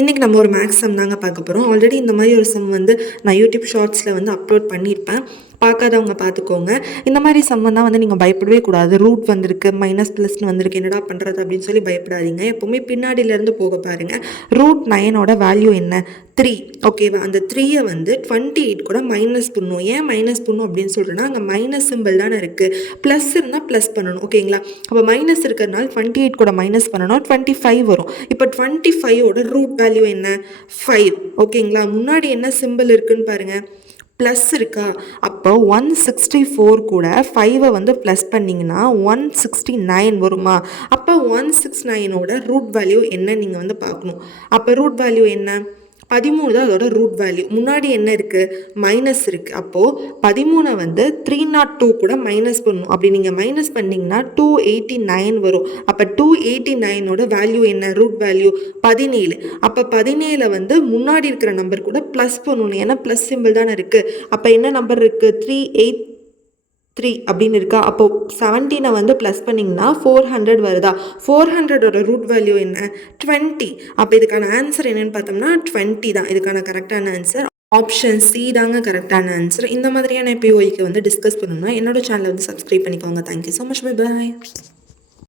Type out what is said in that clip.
இன்றைக்கி நம்ம ஒரு மேக்ஸ் சம் தாங்க பார்க்க போகிறோம். ஆல்ரெடி இந்த மாதிரி ஒரு சம் வந்து நான் யூடியூப் ஷார்ட்ஸில் வந்து அப்லோட் பண்ணியிருப்பேன். பார்க்காதவங்க பார்த்துக்கோங்க. இந்த மாதிரி சம்மன்னா வந்து நீங்கள் பயப்படவே கூடாது. ரூட் வந்திருக்கு, மைனஸ் ப்ளஸ்னு வந்திருக்கு, என்னடா பண்ணுறது அப்படின்னு சொல்லி பயப்படாதீங்க. எப்போவுமே பின்னாடியிலேருந்து போக பாருங்கள். ரூட் 9ஓட வேல்யூ என்ன? 3. ஓகேவா? அந்த 3யை வந்து 28 கூட மைனஸ் பண்ணணும். ஏன் மைனஸ் பண்ணணும் அப்படின்னு சொல்கிறேன்னா, அங்கே மைனஸ் சிம்பிள் தானே இருக்குது. ப்ளஸ் இருந்தால் ப்ளஸ் பண்ணணும். ஓகேங்களா? அப்போ மைனஸ் இருக்கிறதுனால 28 கூட மைனஸ் பண்ணணும், 25 வரும். இப்போ 25ஓட ரூட் வேல்யூ என்ன? 5. ஓகேங்களா? முன்னாடி என்ன சிம்பிள் இருக்குன்னு பாருங்கள், ப்ளஸ் இருக்கா? அப்போ 164 கூட 5 வந்து ப்ளஸ் பண்ணிங்கன்னா 169 வருமா? அப்போ 169ஓட ரூட் வேல்யூ என்ன நீங்கள் வந்து பார்க்கணும். அப்போ ரூட் வேல்யூ என்ன? 13 தான் அதோட ரூட் வேல்யூ. முன்னாடி என்ன இருக்குது? மைனஸ் இருக்குது. அப்போது 13 வந்து 302 கூட மைனஸ் பண்ணணும். அப்படி நீங்கள் மைனஸ் பண்ணிங்கன்னா 289 வரும். அப்போ 289ஓட வேல்யூ என்ன? Root value 17. அப்போ 17 வந்து முன்னாடி இருக்கிற நம்பர் கூட ப்ளஸ் பண்ணணும். ஏன்னா ப்ளஸ் சிம்பிள் தானே இருக்குது. அப்போ என்ன நம்பர் இருக்குது? 383 அப்படின்னு இருக்கா? அப்போது 17 வந்து ப்ளஸ் பண்ணிங்கன்னா 400 வருதா? 400ஓட ரூட் வேல்யூ என்ன? 20. அப்போ இதுக்கான ஆன்சர் என்னென்னு பார்த்தோம்னா 20 தான் இதுக்கான கரெக்டான ஆன்சர். ஆப்ஷன் சி தாங்க கரெக்டான ஆன்சர். இந்த மாதிரியான பிஓஐக்கு வந்து டிஸ்கஸ் பண்ணணும்னா என்னோட சேனலை வந்து சப்ஸ்கிரைப் பண்ணிக்கோங்க. Thank you so much. Bye bye.